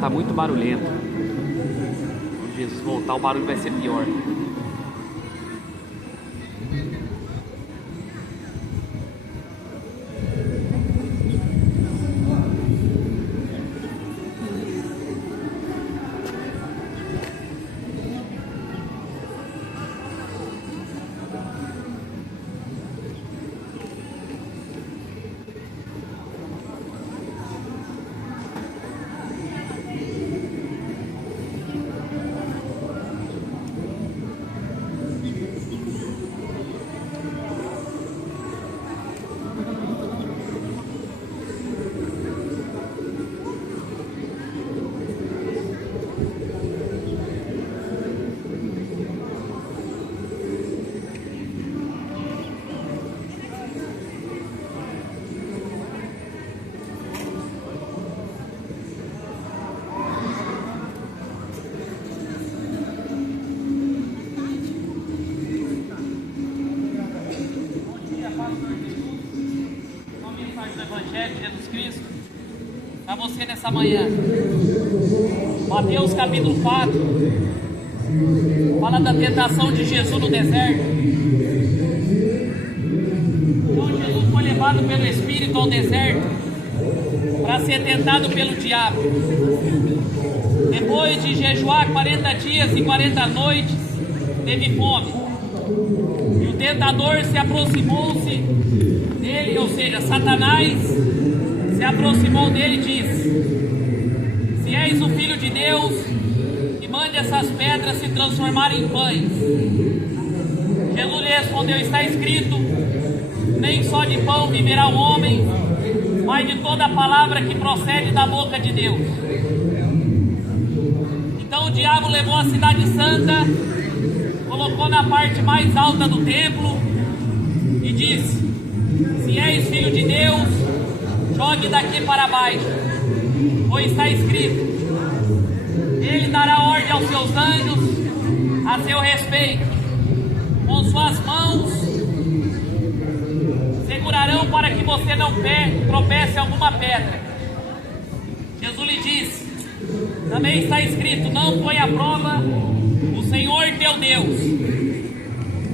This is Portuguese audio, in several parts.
está muito barulhento. Quando Jesus voltar, o barulho vai ser pior. Para você nessa manhã, Mateus capítulo 4 fala da tentação de Jesus no deserto. Então Jesus foi levado pelo Espírito ao deserto para ser tentado pelo diabo. Depois de jejuar 40 dias e 40 noites, teve fome. E o tentador se aproximou-se dele, ou seja, Satanás se aproximou dele e disse: se és o Filho de Deus, que mande essas pedras se transformarem em pães. Jesus lhe respondeu: está escrito, nem só de pão viverá o homem, mas de toda a palavra que procede da boca de Deus. Então o diabo levou a cidade santa, colocou na parte mais alta do templo e disse: se és Filho de Deus, jogue daqui para baixo, pois está escrito: ele dará ordem aos seus anjos a seu respeito, com suas mãos segurarão para que você não tropece alguma pedra. Jesus lhe disse: também está escrito: não põe à prova o Senhor teu Deus.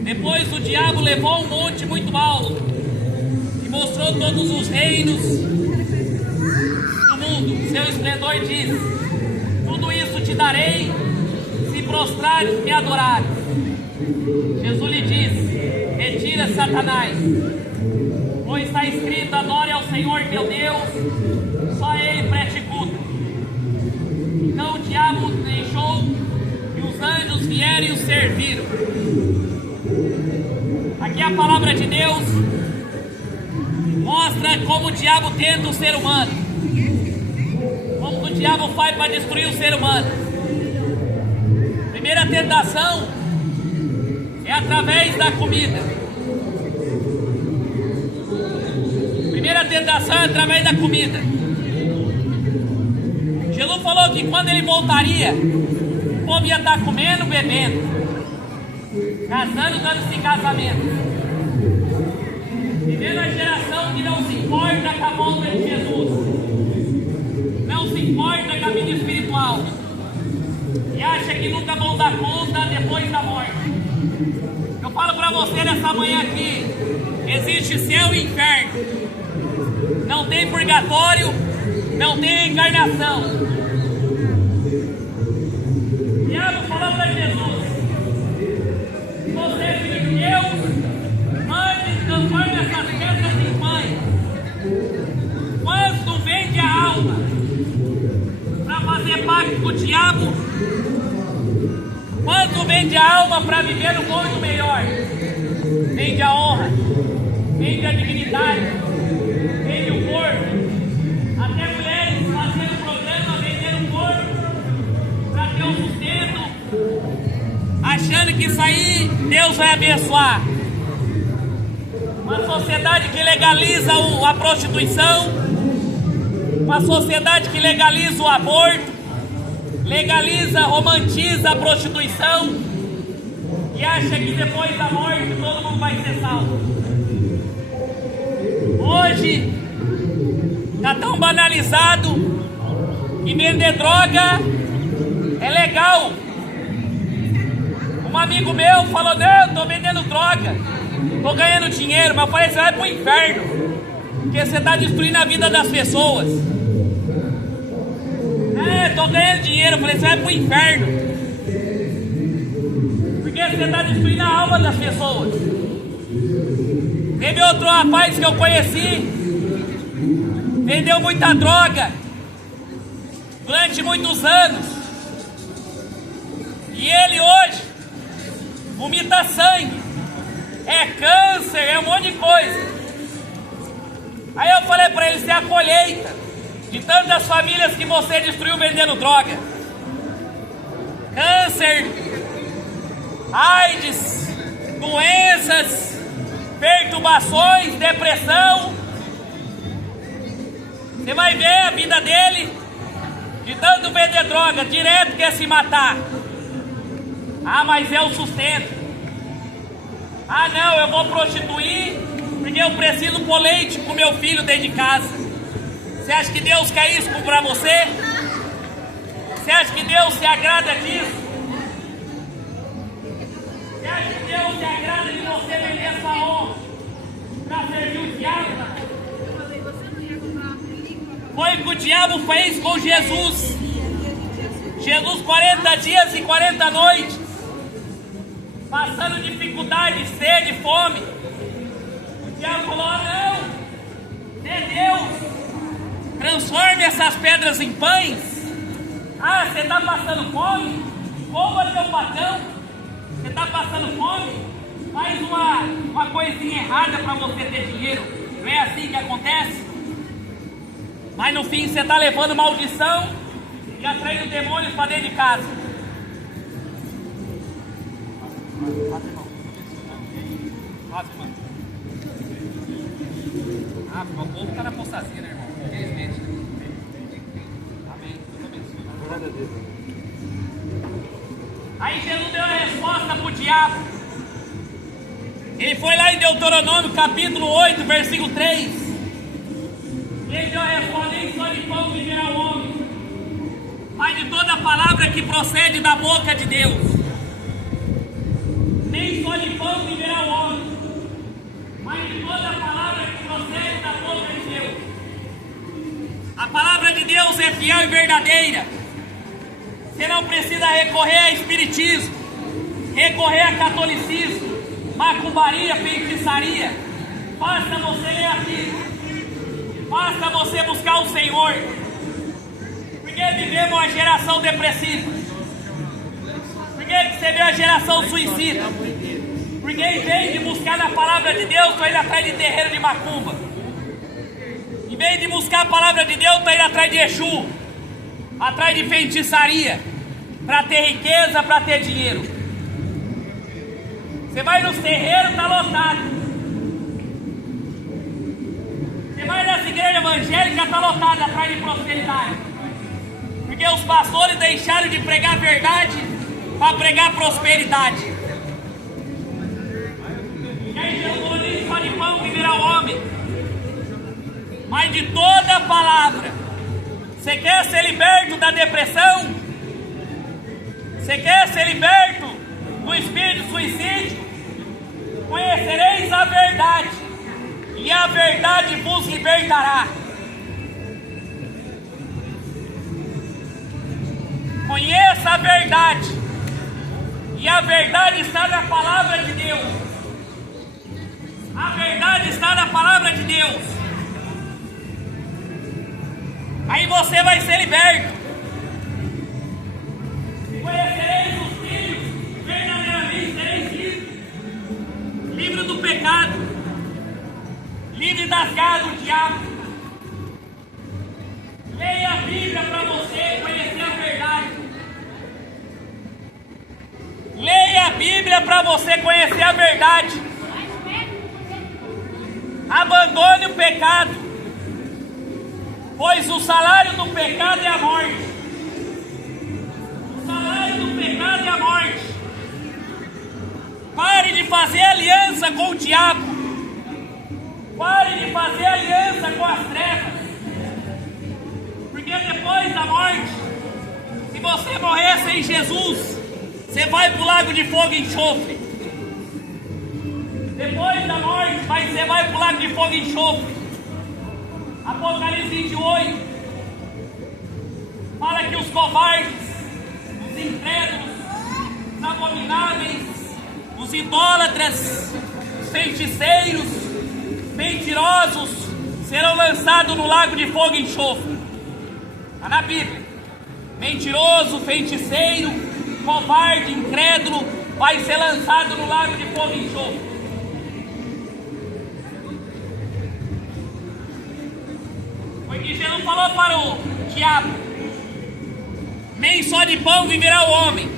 Depois o diabo levou um monte muito alto e mostrou todos os reinos do mundo. Seu esplendor disse: tudo isso te darei, se prostrares e me adorares. Jesus lhe disse: retira, Satanás, pois está escrito: adore ao Senhor teu Deus, só Ele preste culto. Então o diabo deixou e os anjos vieram e o serviram. Aqui a palavra de Deus mostra como o diabo tenta o ser humano, como o diabo faz para destruir o ser humano. Primeira tentação é através da comida. Primeira tentação é através da comida. Jesus falou que quando ele voltaria, o povo ia estar comendo, bebendo, casando, dando-se em casamento. Vivendo a geração que não se importa com a volta de Jesus, não se importa com a vida espiritual, e acha que nunca vão dar conta depois da morte. Eu falo para você nessa manhã aqui: existe céu e inferno, não tem purgatório, não tem encarnação. O diabo falou para Jesus: você é filho de Deus, mande, transforme essas pedras em pães. Quando vende a alma para fazer pacto com o diabo, quando vende a alma para viver um mundo melhor, vende a honra, vende a dignidade, vende o corpo. Até mulheres fazendo programa, vendendo o corpo para ter um sustento, achando que isso aí Deus vai abençoar. Uma sociedade que legaliza a prostituição, uma sociedade que legaliza o aborto, legaliza, romantiza a prostituição e acha que depois da morte todo mundo vai ser salvo. Hoje está tão banalizado E vender droga é legal. Um amigo meu falou: não, eu tô vendendo droga, tô ganhando dinheiro. Mas eu falei: você vai pro inferno, porque você tá destruindo a vida das pessoas. Tô ganhando dinheiro. Eu falei: você vai pro inferno, porque você tá destruindo a alma das pessoas. Teve outro rapaz que eu conheci, vendeu muita droga durante muitos anos, e ele hoje vomita sangue, é câncer, é um monte de coisa. Aí eu falei pra ele: isso é a colheita de tantas famílias que você destruiu vendendo droga. Câncer, AIDS, doenças, perturbações, depressão. Você vai ver a vida dele, de tanto vender droga, direto quer se matar. Ah, mas é o sustento. Ah, não, eu vou prostituir porque eu preciso pôr leite pro meu filho dentro de casa. Você acha que Deus quer isso pra você? Você acha que Deus se agrada disso? Você acha que Deus se agrada de você vender sua honra pra servir o diabo? Foi o que o diabo fez com Jesus. Jesus 40 dias e 40 noites, passando dificuldade, sede, fome. O diabo falou: não, é Deus, transforme essas pedras em pães. Ah, você está passando fome? Coma teu patrão. Você está passando fome? Faz uma coisinha errada para você ter dinheiro. Não é assim que acontece? Mas no fim você está levando maldição e atraindo demônios para dentro de casa. Ah, o povo está na apostasia, né, irmão? Infelizmente. Amém. Deus abençoe. Aí Jesus deu a resposta para o diabo. Ele foi lá em Deuteronômio capítulo 8, versículo 3. Ele deu a resposta: nem só de pão viverá o homem, mas de toda palavra que procede da boca de Deus. Nem só de pão viverá o homem, mas de toda palavra que procede da boca de Deus. A palavra de Deus é fiel e verdadeira. Você não precisa recorrer a espiritismo, recorrer a catolicismo, macumbaria, feitiçaria. Basta você ler a Bíblia. Basta você buscar o Senhor. Porque vivemos uma geração depressiva. Porque você vê a geração suicida. Porque em vez de buscar na palavra de Deus, está indo atrás de terreiro de macumba. Em vez de buscar a palavra de Deus, está indo atrás de Exu, atrás de feitiçaria, para ter riqueza, para ter dinheiro. Você vai nos terreiros, está lotado. Você vai nas igrejas evangélicas, está lotado atrás de prosperidade. Porque os pastores deixaram de pregar a verdade para pregar prosperidade. E aí Jesus falou: nem só de pão viverá o homem, mas de toda palavra. Você quer ser liberto da depressão? Você quer ser liberto do espírito de suicídio? Conhecereis a verdade, e a verdade vos libertará. Conheça a verdade, e a verdade está na palavra de Deus. A verdade está na palavra de Deus. Aí você vai ser liberto. Conhecereis os filhos, verdadeiramente sereis livres. Livre do pecado, livre das garras do diabo. Leia a Bíblia para você conhecer a verdade. Leia a Bíblia para você conhecer a verdade. Abandone o pecado, pois o salário do pecado é a morte. O salário do pecado é a morte. Pare de fazer aliança com o diabo. Pare de fazer aliança com as trevas. Porque depois da morte, se você morrer sem Jesus, você vai para o lago de fogo e enxofre. Depois da morte, mas você vai para o lago de fogo e enxofre. Apocalipse 28 fala que os covardes, os incrédulos, os abomináveis, os idólatras, os feiticeiros, mentirosos serão lançados no lago de fogo e enxofre. Está na Bíblia. Mentiroso, feiticeiro, covarde, incrédulo vai ser lançado no lago de fogo e enxofre. Foi que Jesus falou para o diabo: nem só de pão viverá o homem,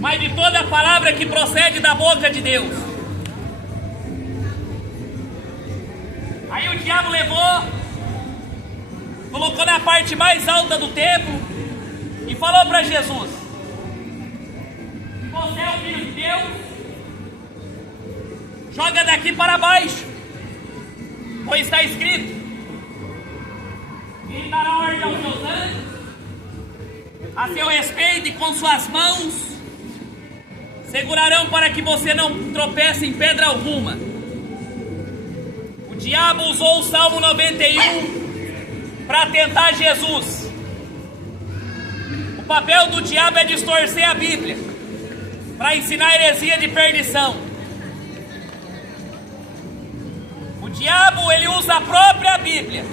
mas de toda a palavra que procede da boca de Deus. Aí o diabo levou, colocou na parte mais alta do templo e falou para Jesus: se você é o Filho de Deus, joga daqui para baixo, pois está escrito: Ele dará ordem aos seus anjos a seu respeito, e com suas mãos segurarão para que você não tropece em pedra alguma. O diabo usou o Salmo 91 para tentar Jesus. O papel do diabo é distorcer a Bíblia para ensinar heresia de perdição. O diabo, ele usa a própria Bíblia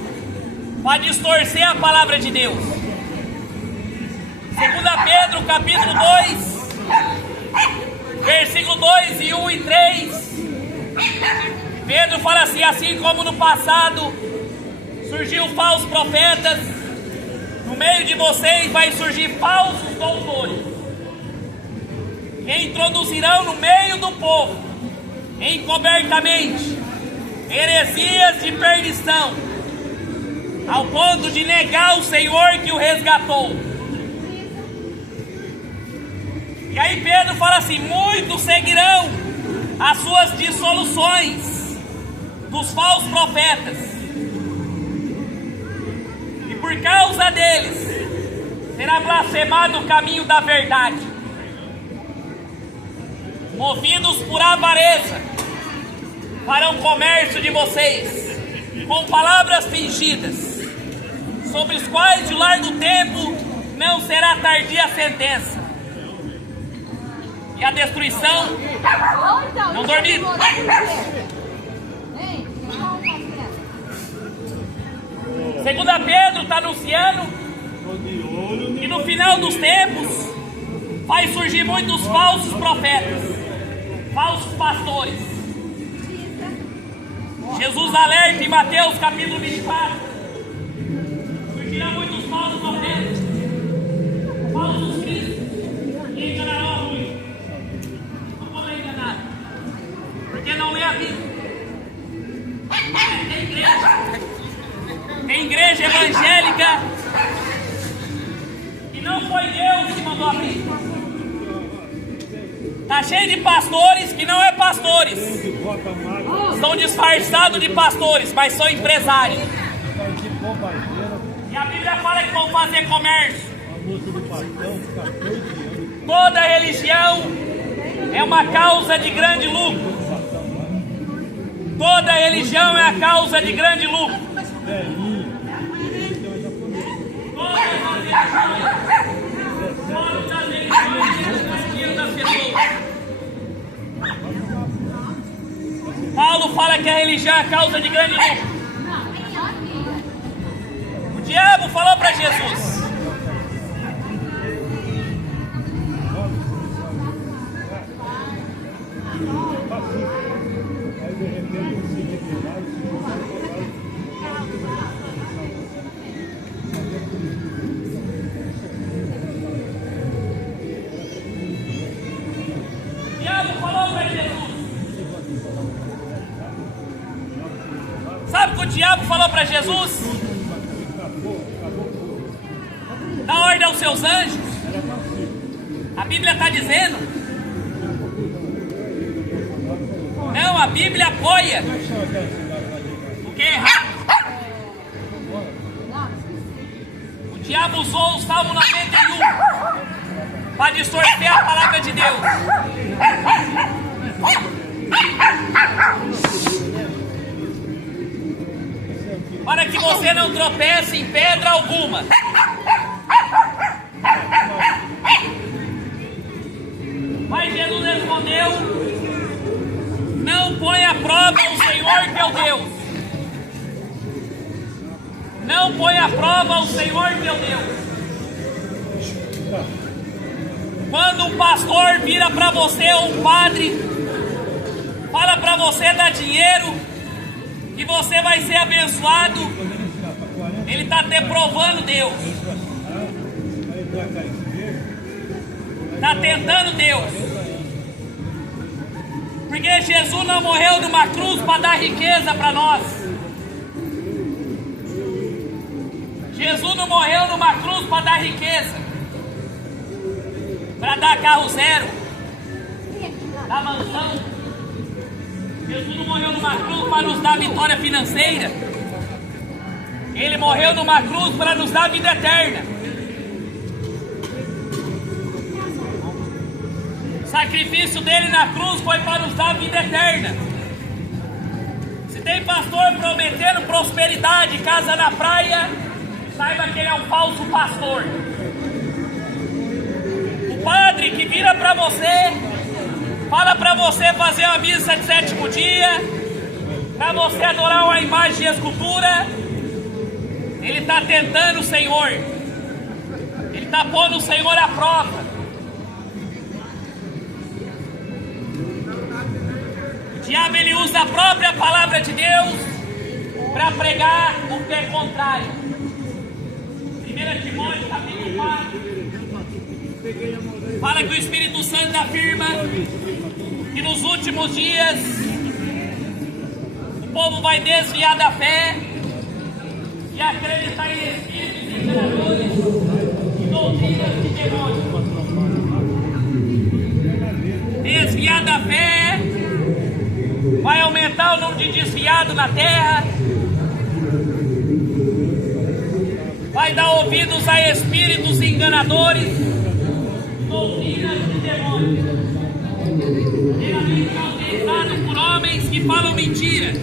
para distorcer a palavra de Deus. 2 Pedro capítulo 2, versículo 2 e 1 e 3. Pedro fala assim: assim como no passado surgiu falsos profetas, no meio de vocês vai surgir falsos doutores, que introduzirão no meio do povo, encobertamente, heresias de perdição, ao ponto de negar o Senhor que o resgatou. E aí Pedro fala assim: muitos seguirão as suas dissoluções dos falsos profetas, e por causa deles será blasfemado o caminho da verdade. Movidos por avareza, farão comércio de vocês com palavras fingidas, sobre os quais de largo tempo não será tardia a sentença e a destruição. Não dormi. 2 Pedro está anunciando que no final dos tempos vai surgir muitos falsos profetas, falsos pastores. Jesus alerta em Mateus capítulo 24: surgirão muitos falsos profetas, falsos cristos, e enganarão a muitos. Não podem enganar, porque não lê a Bíblia. Tem igreja evangélica que não foi Deus que mandou abrir. Está cheio de pastores que não é pastores, são disfarçados de pastores, mas são empresários. E a Bíblia fala que vão fazer comércio. Toda religião é uma causa de grande lucro. Toda religião é a causa de grande lucro. Todas as religiões das pessoas. Paulo fala que a religião é a causa de grande lucro. O diabo falou para Jesus: sabe o que o diabo falou para Jesus? Dá ordem aos seus anjos. A Bíblia está dizendo. Não, a Bíblia apoia. O que é errado? O diabo usou o Salmo 91 para distorcer a palavra de Deus. Para que você não tropece em pedra alguma. Mas Jesus respondeu: não põe à prova o Senhor teu Deus. Não põe à prova o Senhor teu Deus. Quando um pastor vira para você, ou um padre, fala para você dar dinheiro, que você vai ser abençoado, ele está te provando Deus. Está tentando Deus. Porque Jesus não morreu numa cruz para dar riqueza para nós. Jesus não morreu numa cruz para dar riqueza, para dar carro zero, dar mansão. Jesus não morreu numa cruz para nos dar vitória financeira. Ele morreu numa cruz para nos dar vida eterna. O sacrifício dele na cruz foi para nos dar vida eterna. Se tem pastor prometendo prosperidade, casa na praia, saiba que ele é um falso pastor. O padre que vira para você, fala para você fazer uma missa de 7º dia, para você adorar uma imagem de escultura, ele está tentando o Senhor. Ele está pondo o Senhor à prova. O diabo, ele usa a própria palavra de Deus para pregar o que é contrário. 1 Timóteo capítulo 4 fala que o Espírito Santo afirma que nos últimos dias o povo vai desviar da fé e acreditar em espíritos enganadores e doutrinas de demônios. Desviar da fé vai aumentar o número de desviados na terra. Vai dar ouvidos a espíritos enganadores, doutrinas de demônios, geralmente utilizados por homens que falam mentira.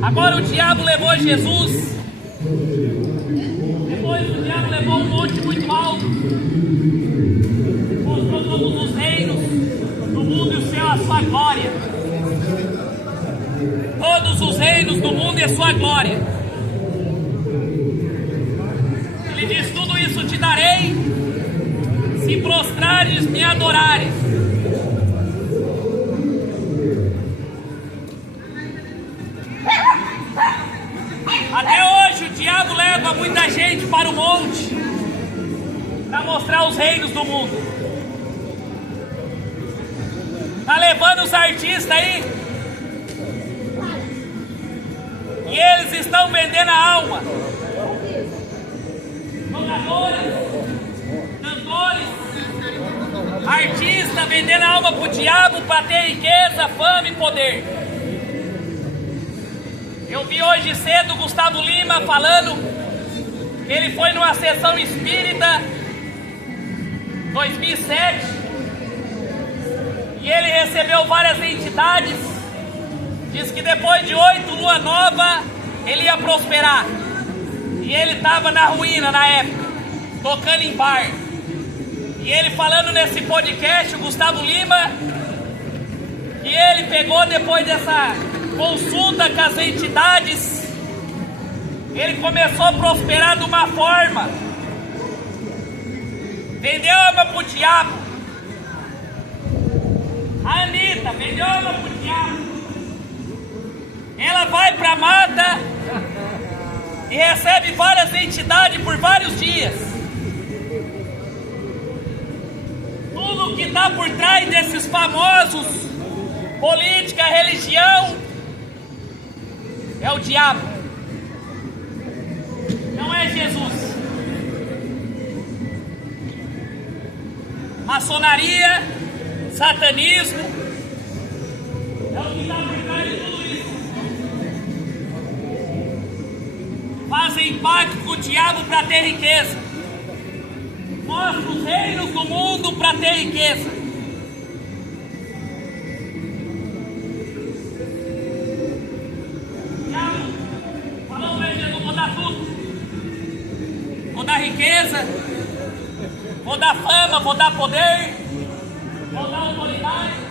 Agora o diabo levou Jesus. Depois o diabo levou um monte muito alto, mostrou todos os reinos do mundo e o céu a sua glória. Todos os reinos do mundo e a sua glória. Ele diz: tudo isso te darei, se prostrares, me adorares. Até hoje o diabo leva muita gente para o monte para mostrar os reinos do mundo. Está levando os artistas aí, e eles estão vendendo a alma. Jogadores, cantores, artistas vendendo a alma para o diabo para ter riqueza, fama e poder. Eu vi hoje cedo o Gustavo Lima falando que ele foi numa sessão espírita 2007 e ele recebeu várias entidades. Diz que depois de 8 lua nova ele ia prosperar. E ele estava na ruína na época, tocando em bar. E ele falando nesse podcast, o Gustavo Lima, que ele pegou depois dessa consulta com as entidades, ele começou a prosperar de uma forma. Vendeu alma pro diabo. A Anitta vendeu alma pro diabo. Ela vai pra mata e recebe várias entidades por vários dias. Tudo que está por trás desses famosos, política, religião, é o diabo. Não é Jesus. Maçonaria, satanismo, é o que está por trás de tudo isso. fazem pacto com o diabo para ter riqueza. Mostra os reinos do mundo para ter riqueza. O diabo falou para ele: eu vou dar tudo. Vou dar riqueza, vou dar fama, vou dar poder, vou dar autoridade.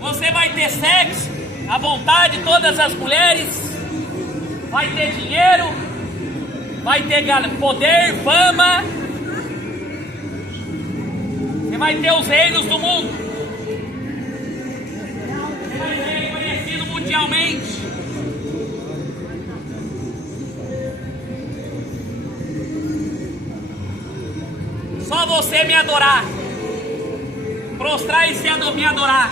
Você vai ter sexo à vontade, todas as mulheres, vai ter dinheiro, vai ter poder, fama, você vai ter os reinos do mundo, você vai ser reconhecido mundialmente. Só você me adorar, prostrar e me adorar.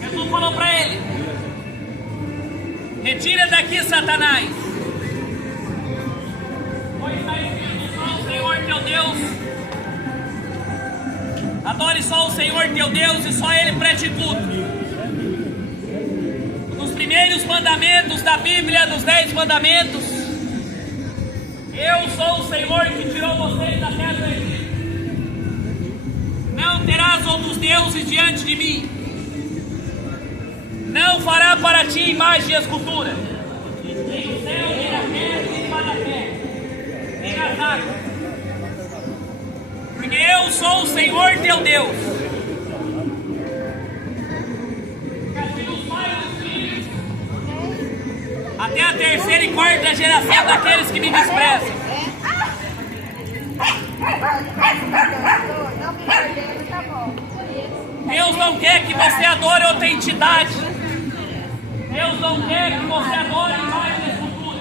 Jesus falou para ele: retira daqui, Satanás. Pois está escrito: só o Senhor teu Deus. Adore só o Senhor teu Deus e só Ele preste culto. Nos primeiros mandamentos da Bíblia, dos 10 mandamentos, eu sou o Senhor que tirou vocês da terra do Egito. Não terás outros deuses diante de mim. Não fará para ti imagem e escultura, nem no céu, nem na terra, nem debaixo da terra, nem nas águas. Porque eu sou o Senhor teu Deus. Até a terceira e quarta geração daqueles que me desprezam. Deus não quer que você adore outra entidade. Deus não quer que você adore imagem e escultura.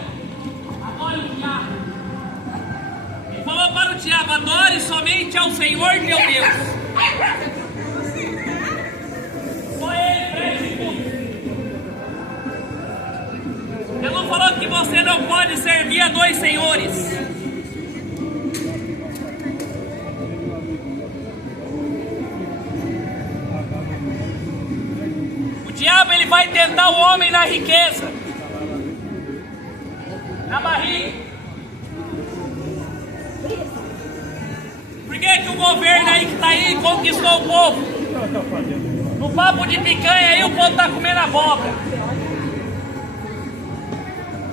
Adore o diabo. Ele falou para o diabo: adore somente ao Senhor teu Deus. Só Ele preste culto. Jesus falou que você não pode servir a dois senhores. O diabo, ele vai tentar o homem na riqueza, na barriga. Por que o governo aí que está aí conquistou o povo? No papo de picanha aí o povo está comendo abóbora.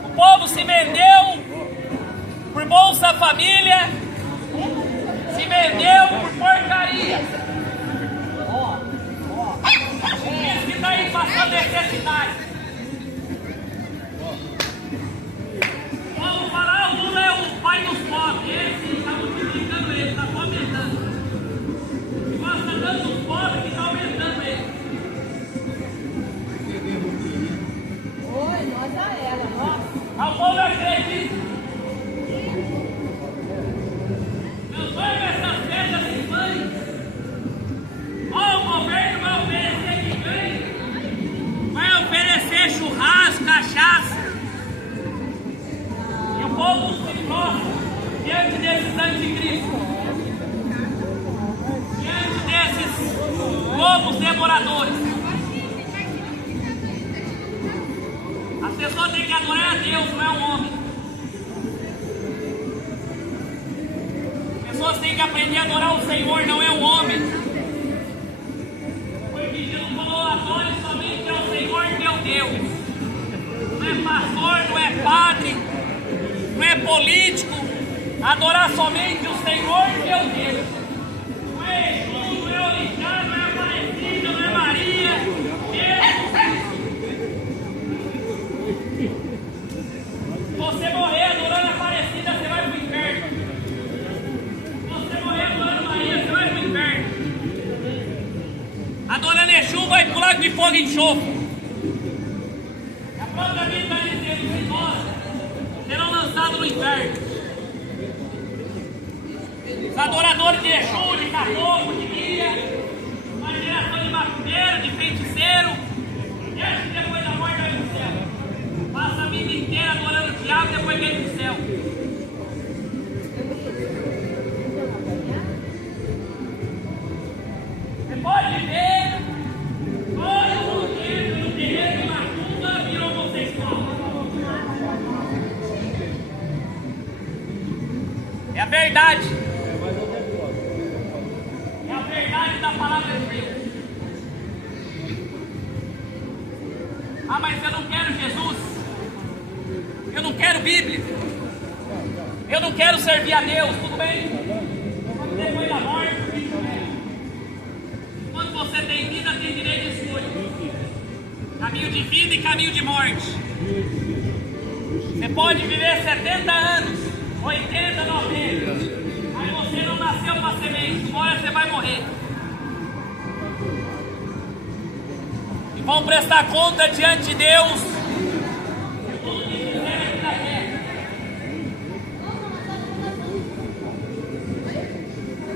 O povo se vendeu por Bolsa Família, se vendeu por porcaria. Diz que está aí passando necessidade. Vamos falar: o Lula é o pai dos pobres. Esse está multiplicando ele, está aumentando. E gosta tanto dos pobres que está aumentando ele. Oi, nós já era, nossa. O povo acredita. Transforma essas pedras em pães. Ó, o governo vai oferecer picanha, vai oferecer churrasco, cachaça. E o povo se prostra diante desses anticristos, diante desses lobos devoradores. A pessoa tem que adorar a Deus, não é um homem. As pessoas têm que aprender a adorar o Senhor, não é um homem. Porque Jesus falou: adore somente ao Senhor teu Deus. Não é pastor, não é padre, não é político. Adorar somente o Senhor teu Deus. Não é Jesus, não é Orixá, não é Aparecida, não é Maria. Se você morrer adorando Aparecida, você vai para o inferno. Se você morrer adorando Maria, você vai para o inferno. Adorando Exu, vai para o lago de fogo e enxofre. A própria Bíblia está dizendo que nós serão lançados no inferno. Os adoradores de Exu, de Caboclo, de Guia, uma geração de macumbeiro, sanfoneiro, de feiticeiro, esse depois da morte vai pro céu. Passa a vida inteira adorando o diabo e depois vem pro céu. Você pode ver, todo mundo que entra no terreno de macumba virou homossexual. É a verdade. É a verdade da palavra de Deus. Ah, mas eu não quero Jesus. Eu não quero Bíblia. Eu não quero servir a Deus. Tudo bem? Depois da morte, quando você tem vida, tem direito de escolha. Caminho de vida e caminho de morte. Você pode viver 70 anos, 80, 90. Mas você não nasceu uma semente. Uma hora você vai morrer. E vão prestar conta diante de Deus. Tudo que fizeram aqui na terra.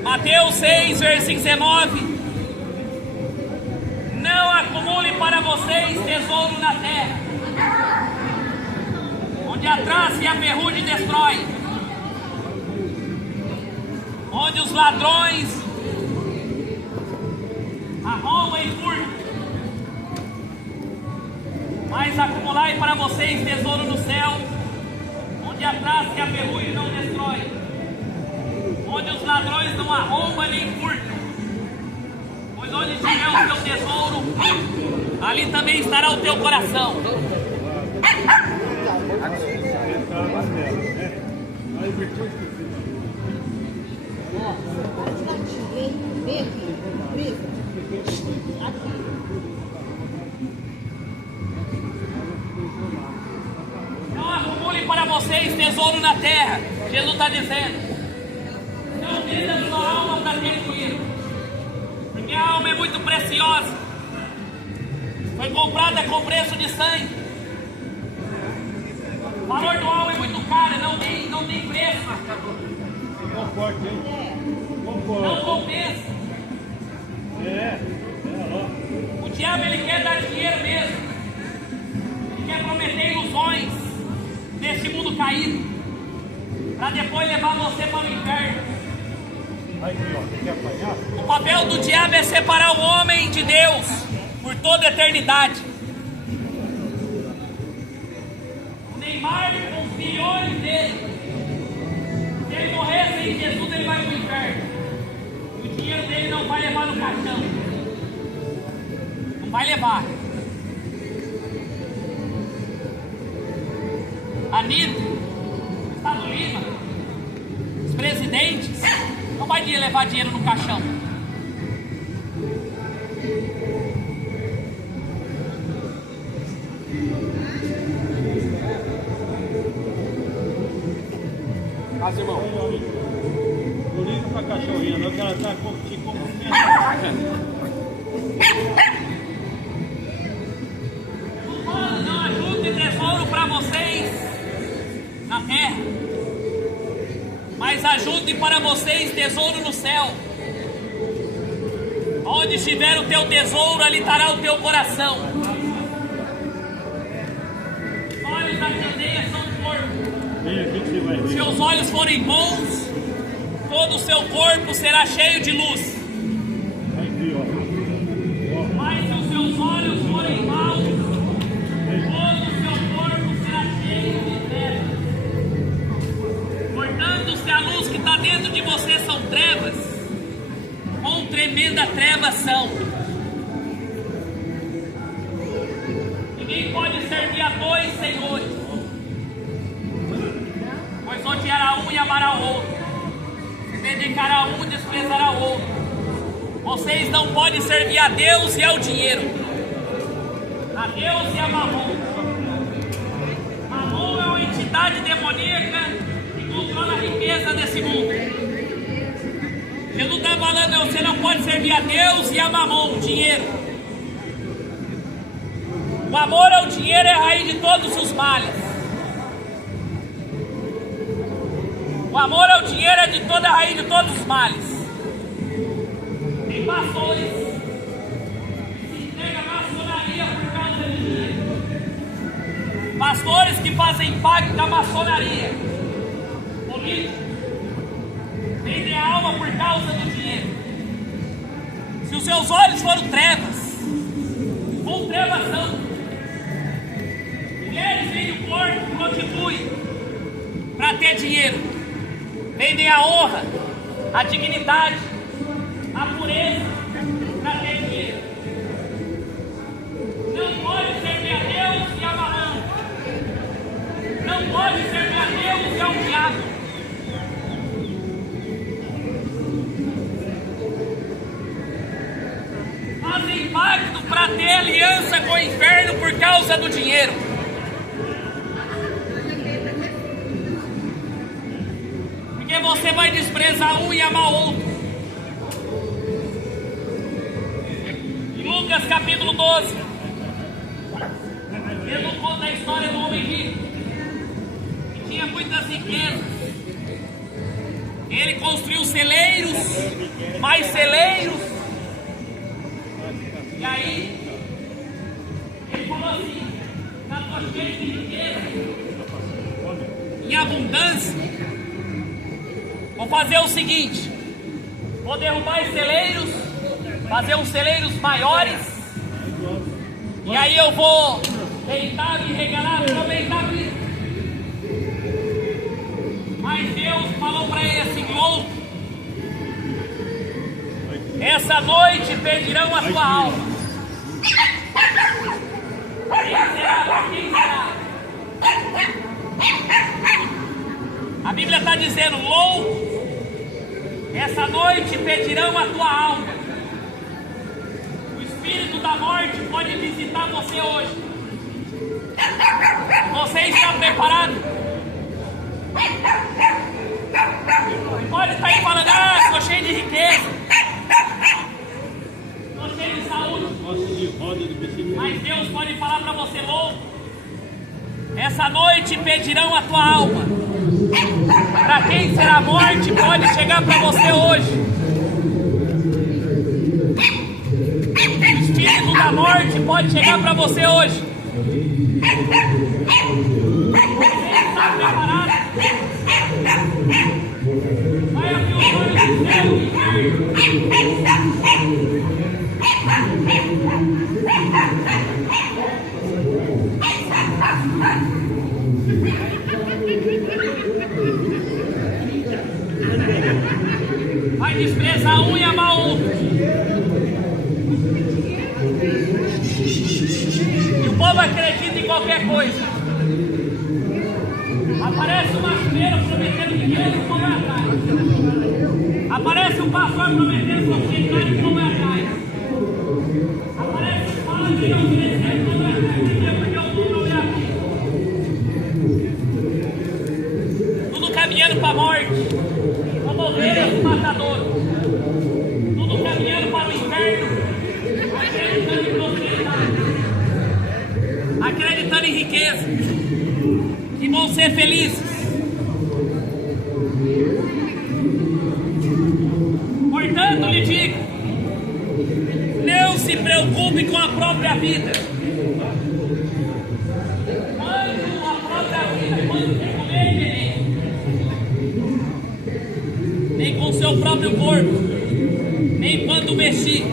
Mateus 6, versículo 19. Não acumule para vocês tesouro na terra, onde a traça e a ferrugem destrói, onde os ladrões arrombam e furtam. Mas acumulai para vocês tesouro no céu, onde a traça e a ferrugem não destrói, onde os ladrões não arrombam nem furtam. Pois onde estiver o teu tesouro, ali também estará o teu coração. Não acumule para vocês tesouro na terra. Jesus está dizendo: não venda sua alma para ter dinheiro. Porque a alma é muito preciosa. Foi comprada com preço de sangue. O valor do alma é muito caro, não tem preço. Não compensa. O diabo ele quer dar dinheiro mesmo. Ele quer prometer ilusões nesse mundo caído, para depois levar você para o inferno. O papel do diabo é separar o homem de Deus por toda a eternidade. O Neymar, com os milhões dele, se ele morrer sem Jesus, ele vai para o inferno. O dinheiro dele não vai levar no caixão. Não vai levar. Anitta, Estado Lima, os presidentes, não vai levar dinheiro no caixão. Mas, irmão, não liga pra cachorrinha, não, que ela tá te cumprimentando. Não ajunte tesouro para vocês na terra, mas ajunte para vocês tesouro no céu. Onde estiver o teu tesouro, ali estará o teu coração. Os olhos da candeia são o corpo. Se os olhos forem bons, todo o seu corpo será cheio de luz. Mas se os seus olhos forem maus, todo o seu corpo será cheio de trevas. Portanto, se a luz que está dentro de você são trevas, quão tremenda trevas são. Ninguém pode servir a dois senhores, pois odiará um e amará o outro, se dedicará a um e desprezará o outro. Vocês não podem servir a Deus e ao dinheiro, a Deus e a Mamon. Mamon é uma entidade demoníaca que controla a riqueza desse mundo. Jesus está falando, você não pode servir a Deus e a Mamon, o dinheiro. O amor ao dinheiro é a raiz de todos os males. O amor ao dinheiro é de toda a raiz de todos os males. Tem pastores que se fazem parte da maçonaria política, vendem a alma por causa do dinheiro. Se os seus olhos foram trevas, ou trevas são. Mulheres vendem o corpo, prostituem para ter dinheiro, vendem a honra, a dignidade, a pureza para ter dinheiro. Não pode servir a Deus e a Mamão. Não pode servir a Deus e ao diabo. Fazem pacto para ter aliança com o inferno por causa do dinheiro. Porque você vai desprezar um e amar outro. Em Lucas capítulo 12, Jesus conta a história do homem rico, que tinha muitas riquezas. Ele construiu celeiros, mais celeiros. E aí, ele falou assim: está cheio de riqueza, em abundância. Vou fazer o seguinte: vou derrubar os celeiros, fazer uns celeiros maiores, e aí eu vou deitar e regalar, aproveitar a vida. Mas Deus falou para ele assim: louco, essa noite pedirão a tua alma. Quem será? Quem será? A Bíblia está dizendo: louco, essa noite pedirão a tua alma. O espírito da morte pode visitar você hoje. Você está preparado? Pode estar aí falando: ah, estou cheio de riqueza, estou cheio de saúde. Mas Deus pode falar para você: louco, essa noite pedirão a tua alma. Para quem será a morte pode chegar para você hoje. O espírito da morte pode chegar para você hoje. Você está preparado? Vai abrir os olhos do céu e vai desprezar um e amar outro. E o povo acredita em qualquer coisa. Aparece uma chuveira prometendo dinheiro, o povo vai atrás. Aparece um pastor prometendo sociedade, o povo vai atrás. Aparece um padre oferecendo, o povo vai atrás. Porque o povo vai atrás. Tudo caminhando para a morte. Como ovelhas do matador, tudo caminhando para o inferno, acreditando em prosperidade, acreditando em riqueza, que vão ser felizes. Portanto, lhe digo: não se preocupe com a própria vida. Quando a própria vida, quando você comer e beber, nem com o seu próprio corpo, nem quando vestir.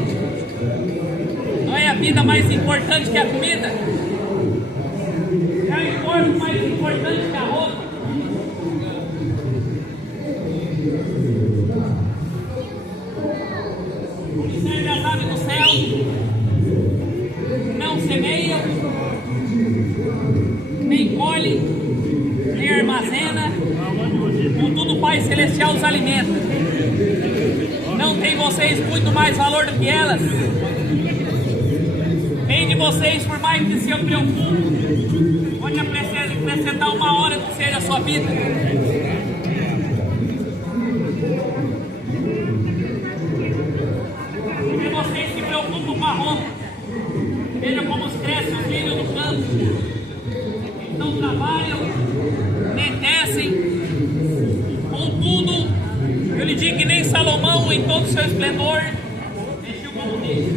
Não é a vida mais importante que a comida? É o corpo mais importante que a roupa? Observe as aves do céu, não semeiam, nem colhem, nem armazena, contudo o Pai Celestial os alimenta. Não tem vocês muito mais valor do que elas? Quem de vocês, por mais que se preocupe, pode acrescentar uma hora que seja a sua vida? Porque vocês se preocupam com a roupa. Veja como crescem os filhos do campo. Então trabalham, nem tecem. Contudo, eu lhe digo que nem Salomão, em todo o seu esplendor, vestiu como dele.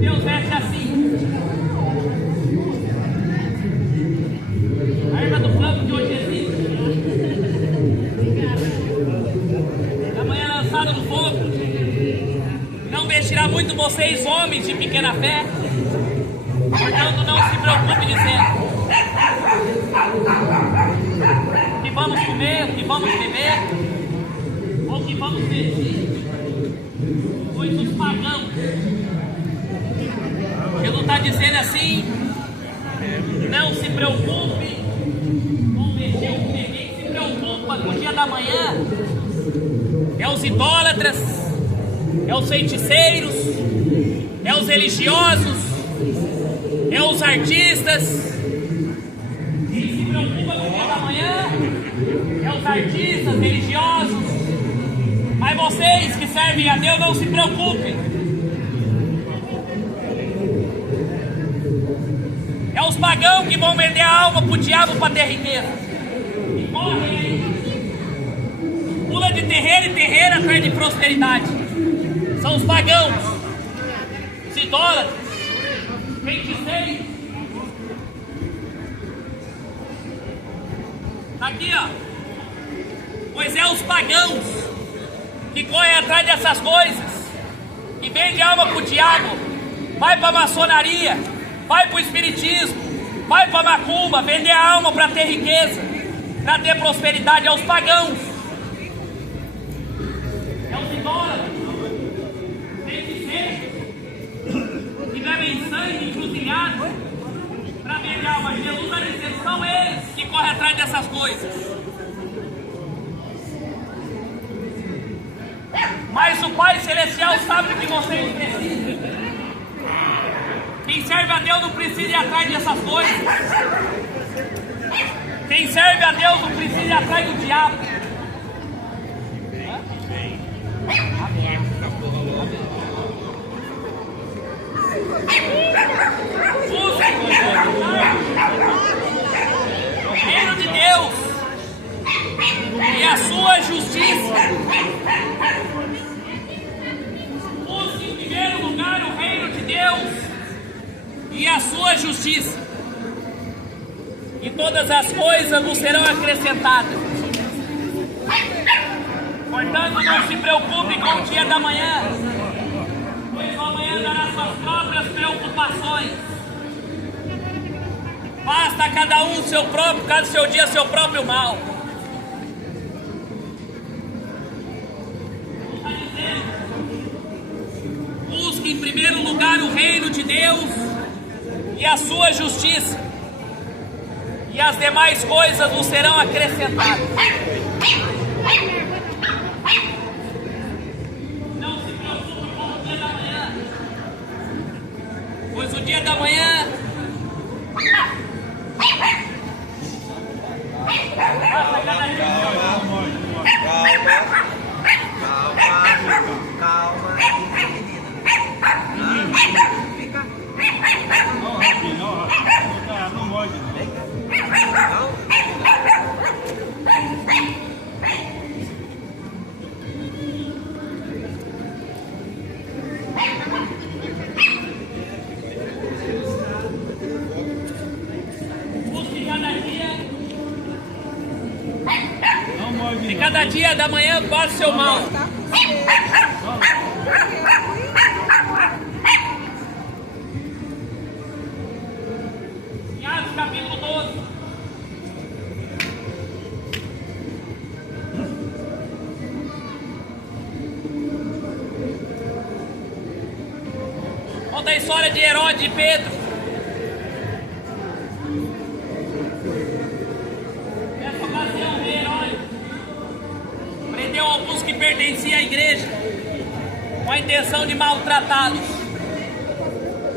Deus veste assim. lançado no fogo. Não vestirá muito vocês, homens de pequena fé. Portanto, não se preocupe dizendo o que vamos comer, o que vamos beber, ou o que vamos vestir. Pois os pagãos, Jesus está dizendo assim: não se preocupe com vestir o que. Quem se preocupa com o dia da manhã é os idólatras, é os feiticeiros, é os religiosos, é os artistas. Quem se preocupa com o dia da manhã é os artistas, religiosos. Mas vocês que servem a Deus, não se preocupem. É os pagãos que vão vender a alma pro diabo para ter riqueza. E correm aí. Pula de terreiro em terreiro atrás de prosperidade. São os pagãos, os idólatras, feiticeiros. Aqui, ó. Pois é os pagãos que correm atrás dessas coisas, que vende alma pro diabo, vai pra maçonaria, vai pro espiritismo, vai pra macumba, vender a alma para ter riqueza, para ter prosperidade. É os pagãos, é os idólatras, feiticeiros, que bebem sangue encruzilhado para vender a alma. Jesus está dizendo, são eles que correm atrás dessas coisas. Mas o Pai Celestial sabe o que vocês precisam. Quem serve a Deus não precisa ir atrás dessas coisas. Quem serve a Deus não precisa ir atrás do diabo. O reino de Deus e a sua justiça. Busque em primeiro lugar o reino de Deus e a sua justiça, e todas as coisas nos serão acrescentadas. Portanto, não se preocupe com o dia da manhã, pois o amanhã dará suas próprias preocupações. Basta cada um seu próprio, cada seu dia seu próprio mal. Busque em primeiro lugar o reino de Deus e a sua justiça, e as demais coisas nos serão acrescentadas. Não se preocupe com o dia da manhã, pois o dia da manhã passa cada dia. Calma. Não pode. E cada dia da manhã passa o seu mal. Em Atos capítulo 12. Conta a história de Herodes e Pedro. Nessa ocasião, o rei Herodes prendeu alguns que pertenciam à igreja com a intenção de maltratá-los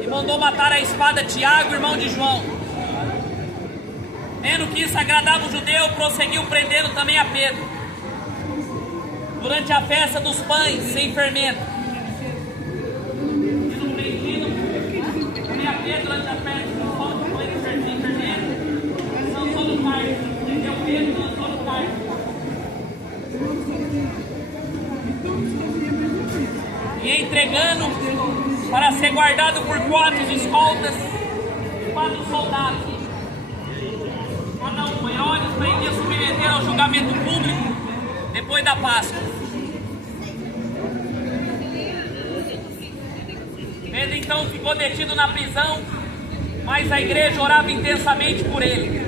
e mandou matar a espada Tiago, irmão de João. Vendo que isso agradava o judeu, prosseguiu prendendo também a Pedro durante a festa dos pães sem fermento. Sendo prendido também a Pedro durante a festa dos pães sem fermento, lançou no quarto. Prendeu Pedro e lançou no quarto. E entregando para ser guardado por 4 escoltas e 4 soldados. Cada um, Herodes prendia submeter ao julgamento público depois da Páscoa. então ficou detido na prisão, mas a igreja orava intensamente por ele.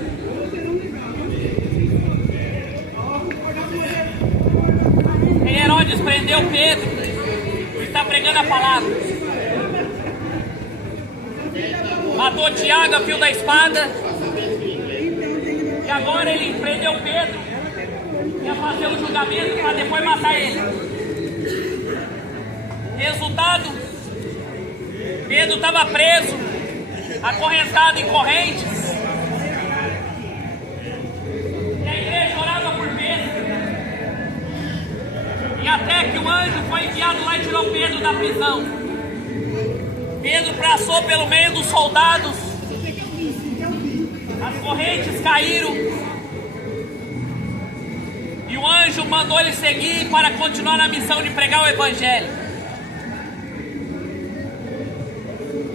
E Herodes prendeu Pedro, que está pregando a palavra. Matou Tiago a fio da espada. E agora ele prendeu Pedro, ia fazer o julgamento para depois matar ele. Resultado, Pedro estava preso, acorrentado em correntes. E a igreja orava por Pedro. E até que o anjo foi enviado lá e tirou Pedro da prisão. Pedro passou pelo meio dos soldados. As correntes caíram. E o anjo mandou ele seguir para continuar na missão de pregar o evangelho.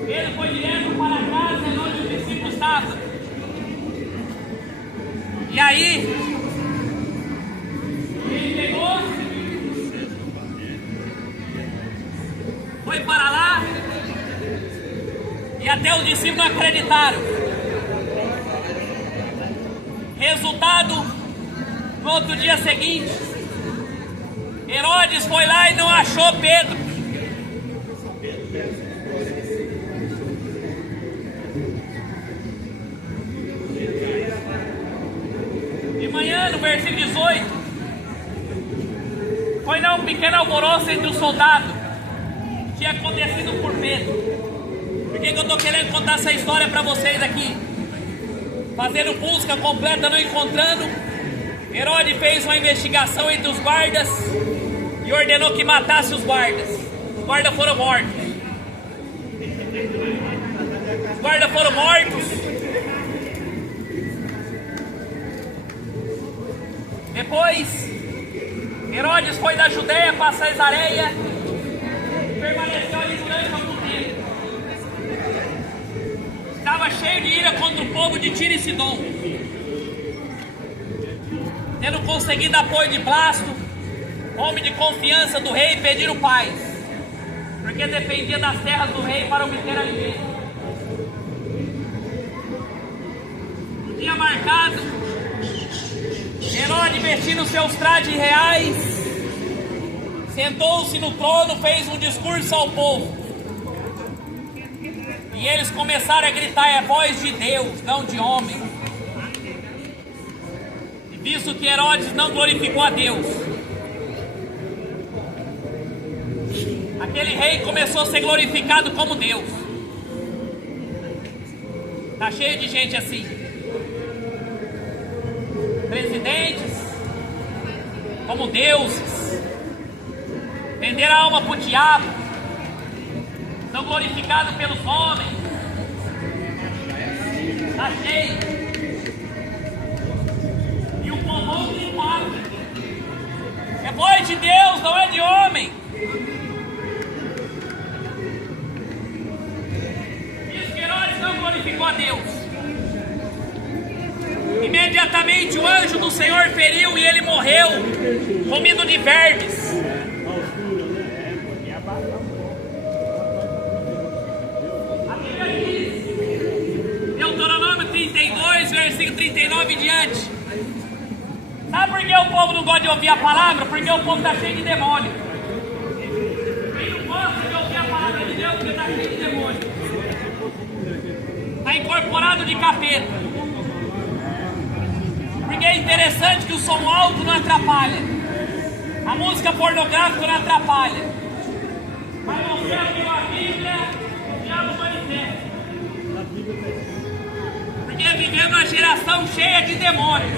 Ele foi direto para a casa onde os discípulos estavam. E aí, ele pegou, foi para lá, e até os discípulos não acreditaram. Resultado, no outro dia seguinte, Herodes foi lá e não achou Pedro. De manhã, no versículo 18, foi lá um pequeno alvoroço entre os soldados. Tinha acontecido por Pedro. Por que eu estou querendo contar essa história para vocês aqui? Fazendo busca completa, não encontrando, Herodes fez uma investigação entre os guardas e ordenou que matasse os guardas. Os guardas foram mortos. Os guardas foram mortos. Depois, Herodes foi da Judeia para Cesareia e permaneceu ali durante algum tempo. Estava cheio de ira contra o povo de Tiro e Sidom, tendo conseguido apoio de Blasto, homem de confiança do rei, pediram paz, porque dependia das terras do rei para obter alimento. No dia marcado, Herodes, vestindo seus trajes reais, sentou-se no trono, fez um discurso ao povo. E eles começaram a gritar: é voz de Deus, não de homem. E visto que Herodes não glorificou a Deus, aquele rei começou a ser glorificado como Deus. Está cheio de gente assim. Presidentes como deuses. Venderam a alma para o diabo. São glorificados pelos homens. Está cheio. E o povo gritava: é voz de Deus, não é de homem. Diz que Herodes não glorificou a Deus. Imediatamente o anjo do Senhor feriu e ele morreu, comido de vermes. Deuteronômio 32, versículo 39 em diante. Sabe por que o povo não gosta de ouvir a palavra? Porque o povo está cheio de demônio. Quem não gosta de ouvir a palavra de Deus porque está cheio de demônio, está incorporado de capeta. Porque é interessante que o som alto não atrapalha, a música pornográfica não atrapalha, mas você abriu a Bíblia, o diabo manifesta. Porque vivemos uma geração cheia de demônios,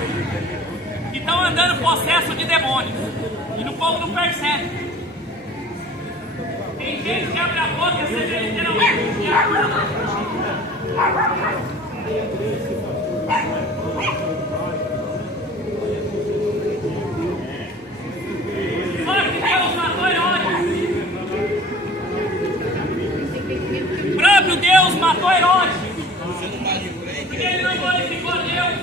que estão andando possesso de demônios, e o povo não percebe. Tem gente que abre a boca e você vê literalmente o diabo. Só que Deus matou Herodes. O próprio Deus matou Herodes, porque ele não glorificou a Deus.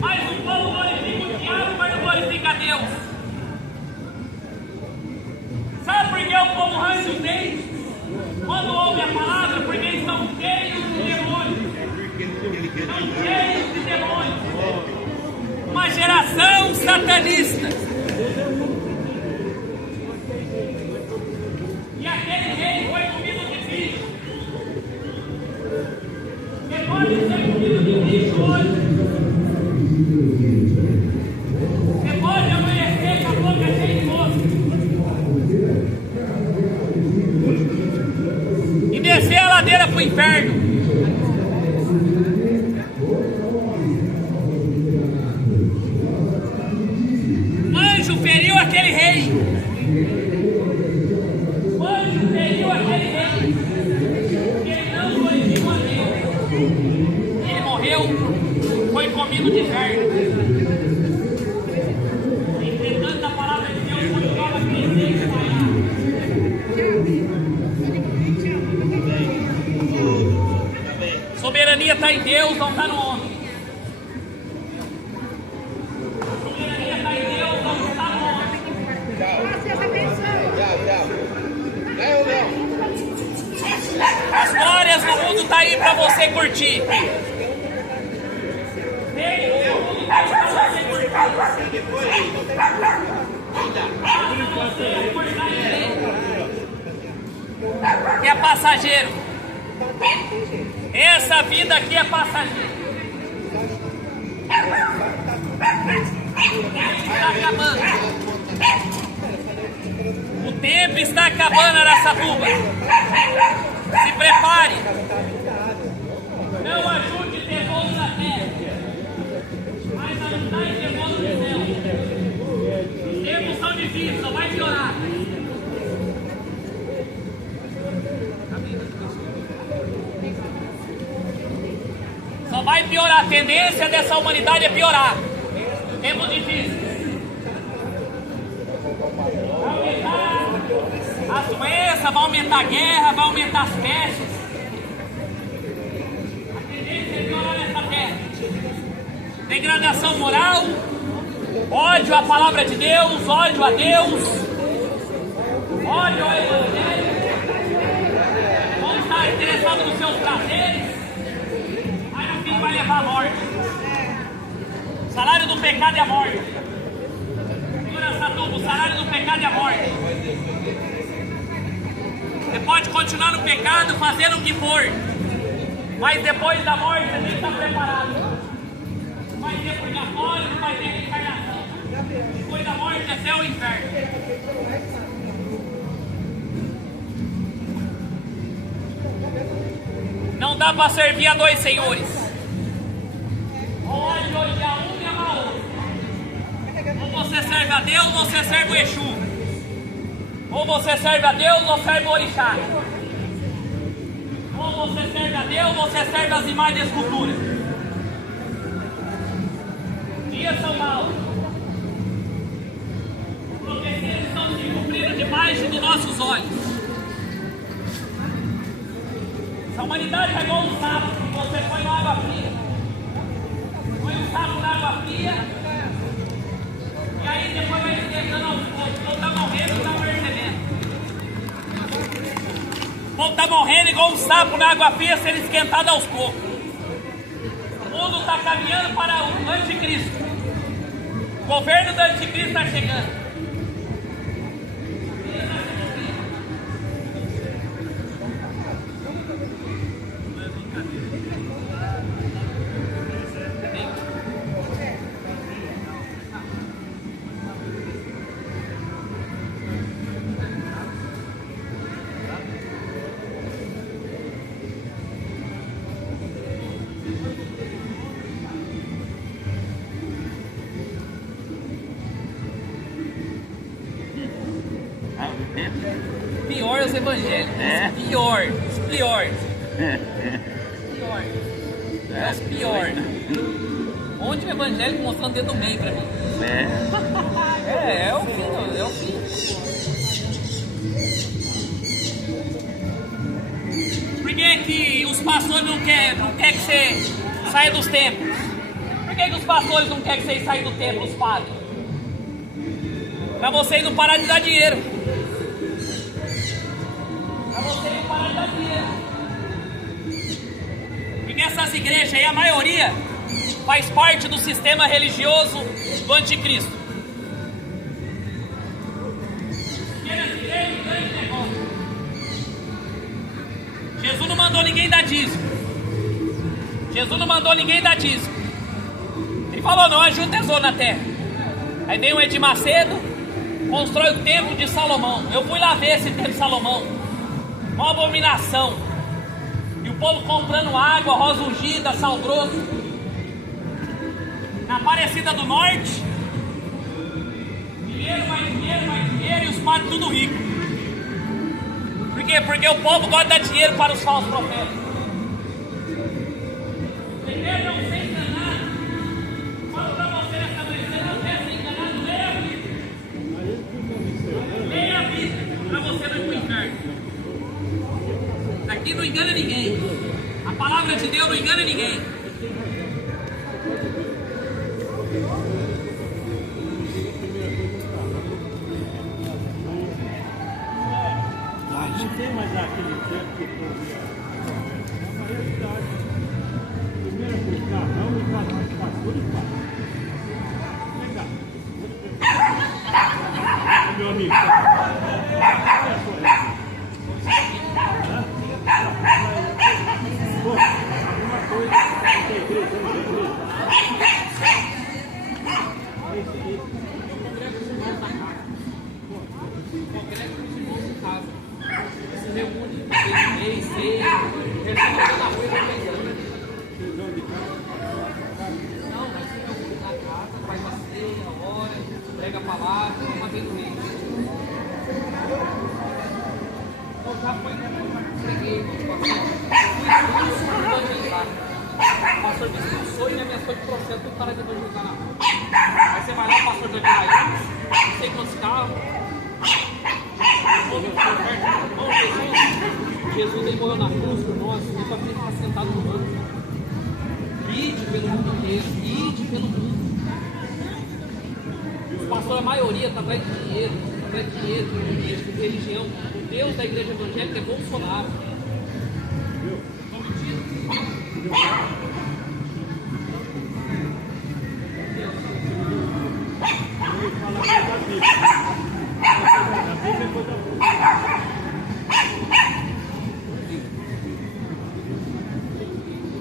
Mas o povo glorifica o diabo, mas não glorifica a Deus. Sabe por que o povo range os dentes quando ouve satanistas. E aquele rei foi comido de bicho. Você pode ser comido de bicho hoje. Você pode amanhecer com a boca cheia de mosca. E descer a ladeira pro inferno. O anjo feriu aquele rei. O anjo feriu aquele rei. Ele não glorificou a Deus. Ele morreu, foi comido de inferno. Entretanto, a palavra de Deus continua a crescer e espalhar. Soberania está em Deus, não está no homem. Soberania está em Deus, não está no homem. As glórias do mundo estão aí para você curtir. Que é passageiro. Essa vida aqui é passageira. Está acabando. O tempo está acabando, Araçatuba. Se prepare. Não ajude tesouro na terra, mas ajudai tesouro no céu. Os tempos são difíceis, só vai piorar. Só vai piorar. A tendência dessa humanidade é piorar. Tempos difíceis. Vai aumentar as doenças, vai aumentar a guerra, vai aumentar as pestes. A tendência é piorar nessa terra. Degradação moral, ódio à palavra de Deus, ódio a Deus, ódio ao Evangelho. Vão estar interessados nos seus prazeres. Vai levar a morte. O salário do pecado é a morte. Segura Satuba, o salário do pecado é a morte. Você pode continuar no pecado fazendo o que for, mas depois da morte você tem que estar preparado. Vai ter purgatório, vai ter reencarnação. Depois da morte é céu e inferno. Não dá para servir a dois senhores. Pode odiar um e amar outro. Ou você serve a Deus ou você serve o Exu. Ou você serve a Deus ou serve o Orixá. Ou você serve a Deus ou você serve as imagens de escultura. Dias são maus. Profecias estão se cumprindo debaixo dos nossos olhos. Essa humanidade é igual um sapo que você põe na água fria. Põe um sapo na água fria e aí depois vai esquentando aos poucos. O povo está morrendo e não está percebendo. O povo está morrendo igual um sapo na água fria sendo esquentado aos poucos. O mundo está caminhando para o anticristo. O governo do anticristo está chegando. Pior os evangélicos. Pior. Os piores. Pior. É os piores. Onde o evangélico mostrando o dedo do meio pra mim? É o fim. É o fim. Por que os pastores não querem que você saia dos templos? Por que os pastores não querem que você saia do templo, os padres? Pra vocês não parar de dar dinheiro. Pra vocês não parar de dar dinheiro. Porque essas igrejas aí, a maioria, faz parte do sistema religioso do anticristo. Jesus não mandou ninguém dar dízimo. Jesus não mandou ninguém dar dízimo. Ele falou, não ajuda o tesouro na terra. Aí vem o Edir Macedo, constrói o templo de Salomão. Eu fui lá ver esse templo de Salomão. Uma abominação. E o povo comprando água, rosa ungida, sal grosso. Na Aparecida do Norte, dinheiro, mais dinheiro e os padres tudo rico. Por quê? Porque o povo gosta de dar dinheiro para os falsos profetas. Você quer não ser enganado? Falo para você nessa noite, você não quer ser enganado, leia a Bíblia. Leia a Bíblia, para você não ir para o inferno. Aqui não engana ninguém. A palavra de Deus não engana ninguém. Não tem mais aquele tempo que eu via. É uma realidade. Primeira coisa, carrão e carrão de pastor e pai. Vem cá. Meu amigo. Olha só essa. Pô, uma coisa que a igreja, Se reúne, mês, na rua e vai pensando. Não, mas se reúne na casa, faz a ceia, ora, prega a palavra, uma vez no mês. Eu já preguei, o pastor me expulsou e me ameaçou de processo tudo para de evangelizar na rua. Aí você vai lá, o pastor vai virar isso, não sei quantos carros. Jesus ele morreu na cruz por nós, ele para ficar sentado no banco. Ide pelo mundo inteiro, ide pelo mundo. Os pastores, a maioria está atrás de dinheiro, político, de religião. O Deus da igreja evangélica é Bolsonaro. Estão mentindo?